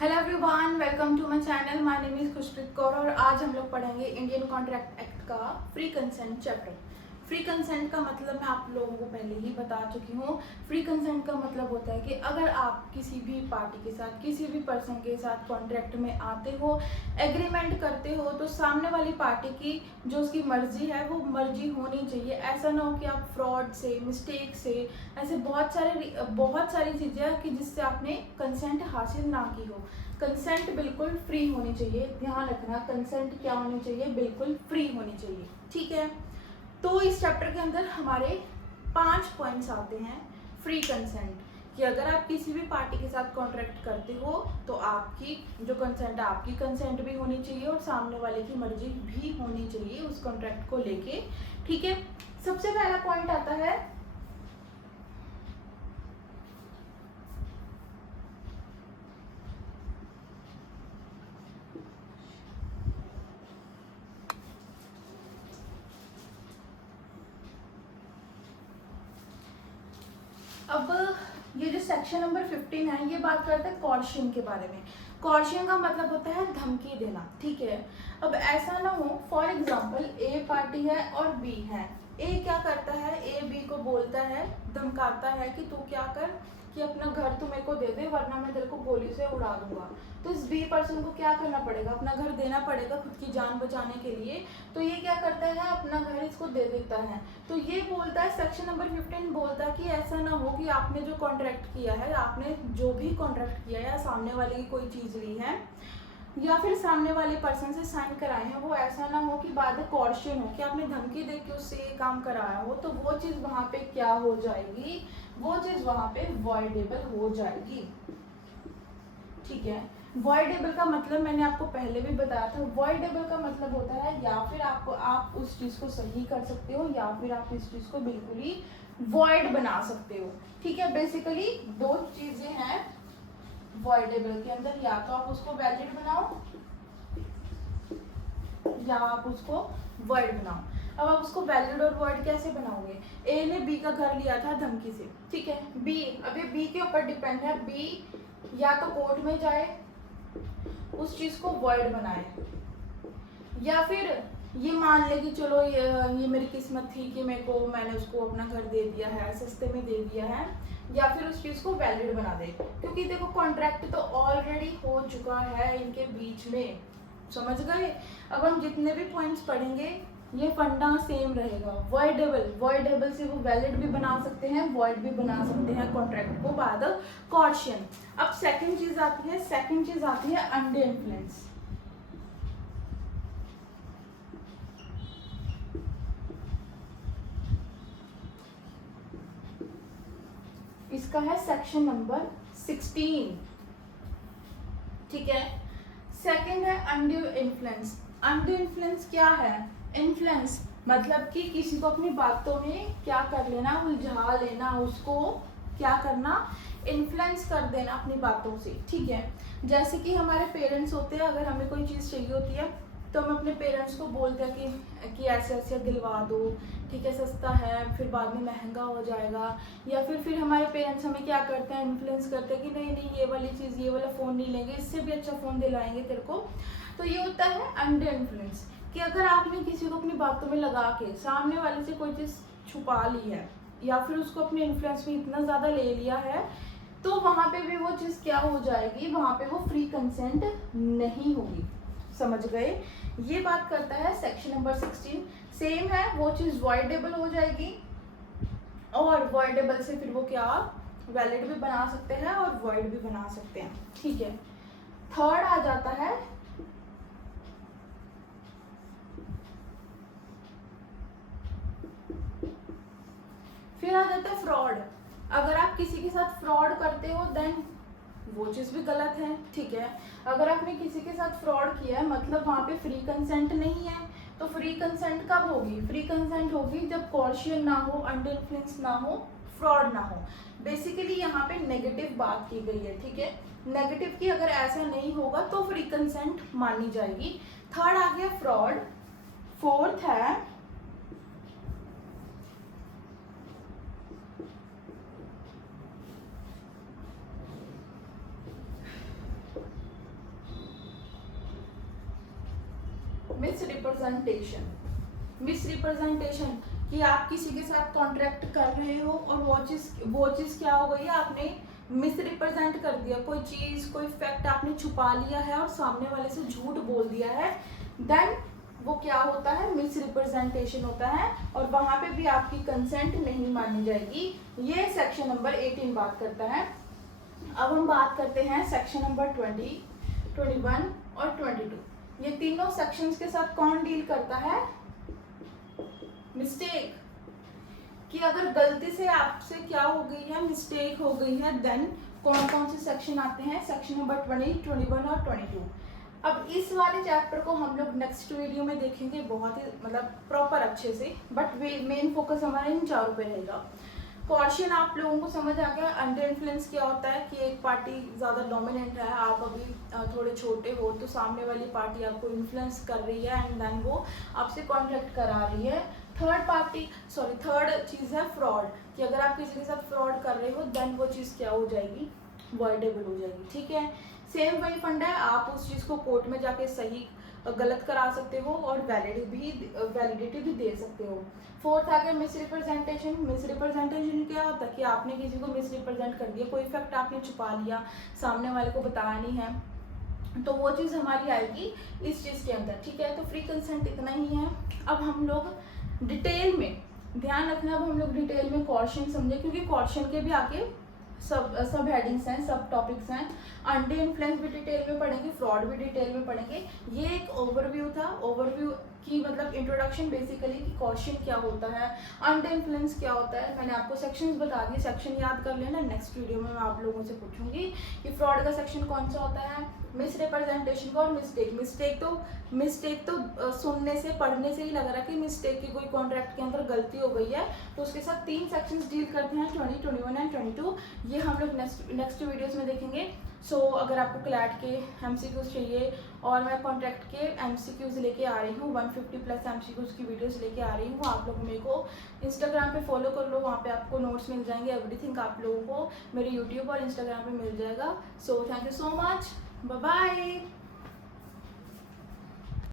Hello everyone, welcome to my channel. My name is Khushpreet Kaur और आज हम लोग पढ़ेंगे इंडियन कॉन्ट्रैक्ट एक्ट का free consent chapter. Free consent का मतलब मैं आप लोगों को पहले ही बता चुकी हूँ। फ्री कंसेंट का मतलब होता है कि अगर आप किसी भी पार्टी के साथ, किसी भी पर्सन के साथ कॉन्ट्रैक्ट में आते हो, एग्रीमेंट करते हो, तो सामने वाली पार्टी की जो उसकी मर्जी है वो मर्जी होनी चाहिए। ऐसा ना हो कि आप फ्रॉड से, मिस्टेक से, ऐसे बहुत सारी चीज़ें हैं कि जिससे आपने कंसेंट हासिल ना की हो। कंसेंट बिल्कुल फ्री होनी चाहिए, ध्यान रखना। कंसेंट क्या होनी चाहिए? बिल्कुल फ्री होनी चाहिए, ठीक है। तो इस चैप्टर के अंदर हमारे 5 पॉइंट्स आते हैं फ्री कंसेंट, कि अगर आप किसी भी पार्टी के साथ कॉन्ट्रैक्ट करते हो तो आपकी जो कंसेंट है, आपकी कंसेंट भी होनी चाहिए और सामने वाले की मर्जी भी होनी चाहिए उस कॉन्ट्रैक्ट को लेके, ठीक है। सबसे पहला पॉइंट आता है अब ये जो सेक्शन नंबर 15 है, ये बात करते हैं कॉर्शन के बारे में। कॉर्शन का मतलब होता है धमकी देना, ठीक है। अब ऐसा ना हो, फॉर एग्जांपल ए पार्टी है और बी है। ए क्या करता है? ए बी को बोलता है, धमकाता है कि तू क्या कर, कि अपना घर तू मेरे को दे दे वरना मैं तेरे को गोली से उड़ा दूंगा। तो इस बी पर्सन को क्या करना पड़ेगा? अपना घर देना पड़ेगा खुद की जान बचाने के लिए। तो ये क्या करता है? अपना घर इसको दे देता है। तो ये बोलता है, सेक्शन नंबर 15 बोलता है कि ऐसा ना हो कि आपने जो कॉन्ट्रैक्ट किया है, आपने जो भी कॉन्ट्रैक्ट किया है या सामने वाले की कोई चीज़ ली है या फिर सामने वाले पर्सन से साइन कराए हैं, वो ऐसा ना हो कि बाद में कॉर्शन हो कि आपने धमकी दे के उससे ये काम कराया हो, तो वो चीज़ वहाँ पे क्या हो जाएगी? वो चीज़ वहाँ पे वॉइडेबल हो जाएगी, ठीक है। वॉइडेबल का मतलब मैंने आपको पहले भी बताया था। वॉइडेबल का मतलब होता है या फिर आप उस चीज को सही कर सकते हो या फिर आप इस चीज को बिल्कुल ही वॉइड बना सकते हो, ठीक है। बेसिकली दो चीजें हैं वॉइडेबल के अंदर, या तो आप उसको वैलिड बनाओ या आप उसको वॉइड बनाओ। अब आप उसको वैलिड और वॉइड कैसे बनाओगे? ए ने बी का घर लिया था धमकी से, ठीक है। बी, अभी बी के ऊपर डिपेंड है। बी या तो कोर्ट में जाए, उस चीज को वॉइड बनाए, या फिर ये मान ले कि चलो ये मेरी किस्मत थी कि मैंने उसको अपना घर दे दिया है, सस्ते में दे दिया है, या फिर उस चीज को वैलिड बना दे। क्योंकि देखो कॉन्ट्रैक्ट तो ऑलरेडी हो चुका है इनके बीच में, समझ गए। अब हम जितने भी पॉइंट्स पढ़ेंगे ये फंडा सेम रहेगा। वॉइडेबल से वो वैलिड भी बना सकते हैं, वॉइड भी बना सकते हैं कॉन्ट्रैक्ट को बाद कॉर्शन। अब सेकंड चीज आती है अंडर इन्फ्लुएंस। इसका है सेक्शन नंबर 16, ठीक है। सेकंड है अनड्यू इन्फ्लुएंस। अनड्यू इन्फ्लुएंस क्या है? इन्फ्लुएंस मतलब कि किसी को अपनी बातों में क्या कर लेना, उलझा लेना, उसको क्या करना, इन्फ्लुएंस कर देना अपनी बातों से, ठीक है। जैसे कि हमारे पेरेंट्स होते हैं, अगर हमें कोई चीज़ चाहिए होती है तो हम अपने पेरेंट्स को बोलते हैं कि ऐसे ऐसे दिलवा दो, ठीक है, सस्ता है, फिर बाद में महंगा हो जाएगा। या फिर हमारे पेरेंट्स हमें क्या करते हैं? इन्फ्लुएंस करते हैं कि नहीं नहीं, ये वाली चीज़, ये वाला फ़ोन नहीं लेंगे, इससे भी अच्छा फ़ोन दिलाएंगे तेरे को। तो ये होता है अंडर इन्फ्लुएंस, कि अगर आपने किसी को अपनी बातों में लगा के सामने वाले से कोई चीज़ छुपा ली है या फिर उसको अपने इन्फ्लुएंस में इतना ज़्यादा ले लिया है, तो वहाँ पे भी वो चीज़ क्या हो जाएगी? वहाँ पे वो फ्री कंसेंट नहीं होगी, समझ गए। ये बात करता है सेक्शन नंबर 16। सेम है, वो चीज़ वॉइडेबल हो जाएगी और वॉइडेबल से फिर वो क्या, वैलिड भी बना सकते हैं और वॉइड भी बना सकते हैं, ठीक है। थर्ड आ जाता है फिर आ जाता है फ्रॉड। अगर आप किसी के साथ फ्रॉड करते हो देन वो चीज़ भी गलत है, ठीक है। अगर आपने किसी के साथ फ्रॉड किया है मतलब वहाँ पे फ्री कंसेंट नहीं है। तो फ्री कंसेंट कब होगी? फ्री कंसेंट होगी जब कॉर्शियन ना हो, अंडर इन्फ्लुएंस ना हो, फ्रॉड ना हो। बेसिकली यहाँ पे नेगेटिव बात की गई है, ठीक है। नेगेटिव की अगर ऐसा नहीं होगा तो फ्री कंसेंट मानी जाएगी। थर्ड आ गया फ्रॉड। फोर्थ है मिस रिप्रेजेंटेशन कि आप किसी के साथ कॉन्ट्रैक्ट कर रहे हो और वो चीज़ क्या हो गई है, आपने मिस रिप्रेजेंट कर दिया, कोई चीज़ कोई फैक्ट आपने छुपा लिया है और सामने वाले से झूठ बोल दिया है, देन वो क्या होता है, मिस रिप्रेजेंटेशन होता है और वहाँ पे भी आपकी कंसेंट नहीं मानी जाएगी। ये सेक्शन नंबर 18 बात करता है। अब हम बात करते हैं सेक्शन नंबर 20, 21 और 22। ये तीनों सेक्शंस के साथ कौन डील करता है, मिस्टेक, कि अगर गलती से आपसे क्या हो गई है, मिस्टेक हो गई है, देन कौन कौन से सेक्शन आते हैं, सेक्शन नंबर 20, 21 और 22। अब इस वाले चैप्टर को हम लोग नेक्स्ट वीडियो में देखेंगे बहुत ही मतलब प्रॉपर अच्छे से, बट मेन फोकस हमारा इन चारों पे रहेगा। क्वेश्चन आप लोगों को समझ आ गया। अंडर इन्फ्लुएंस क्या होता है कि एक पार्टी ज़्यादा डोमिनेंट है, आप अभी थोड़े छोटे हो, तो सामने वाली पार्टी आपको इन्फ्लुएंस कर रही है एंड देन वो आपसे कॉन्ट्रैक्ट करा रही है। थर्ड चीज़ है फ्रॉड, कि अगर आप किसी के साथ फ्रॉड कर रहे हो देन वो चीज़ क्या हो जाएगी, वॉइडेबल हो जाएगी। ठीक है, सेम वही फंडा है, आप उस चीज़ को कोर्ट में जाके सही गलत करा सकते हो और वैलिडिटी भी दे सकते हो। फोर्थ आ गया मिस रिप्रेजेंटेशन क्या होता है कि आपने किसी को मिस रिप्रेजेंट कर दिया, कोई फैक्ट आपने छुपा लिया, सामने वाले को बताया नहीं है, तो वो चीज़ हमारी आएगी इस चीज़ के अंदर। ठीक है, तो फ्री कंसेंट इतना ही है। अब हम लोग डिटेल में ध्यान रखना, अब हम लोग डिटेल में क्वेश्चन समझे, क्योंकि क्वेश्चन के भी आगे सब हेडिंग्स हैं, सब टॉपिक्स हैं। अंडर इन्फ्लुएंस भी डिटेल में पढ़ेंगे, फ्रॉड भी डिटेल में पढ़ेंगे। ये एक ओवरव्यू था, ओवरव्यू की मतलब इंट्रोडक्शन बेसिकली कि क्वेश्चन क्या होता है, अंडर इन्फ्लुएंस क्या होता है। मैंने आपको सेक्शंस बता दिए, सेक्शन याद कर लेना। नेक्स्ट वीडियो में मैं आप लोगों से पूछूंगी कि फ्रॉड का सेक्शन कौन सा होता है, मिस रिप्रेजेंटेशन का और मिस्टेक तो सुनने से पढ़ने से ही लग रहा है कि मिस्टेक की कोई कॉन्ट्रैक्ट के अंदर गलती हो गई है, तो उसके साथ 3 सेक्शंस डील करते हैं, 20, 21 एंड 22। ये हम लोग नेक्स्ट वीडियोस में देखेंगे। सो अगर आपको क्लैट के एमसीक्यूज चाहिए और मैं कॉन्ट्रैक्ट के एमसीक्यूज लेके आ रही हूँ, 150+ एमसीक्यूज की वीडियोस लेके आ रही हूँ, आप लोग मेरे को इंस्टाग्राम पे फॉलो कर लो, वहाँ पे आपको नोट्स मिल जाएंगे, एवरीथिंग आप लोगों को मेरे यूट्यूब और इंस्टाग्राम पे मिल जाएगा। So thank you so much, bye bye.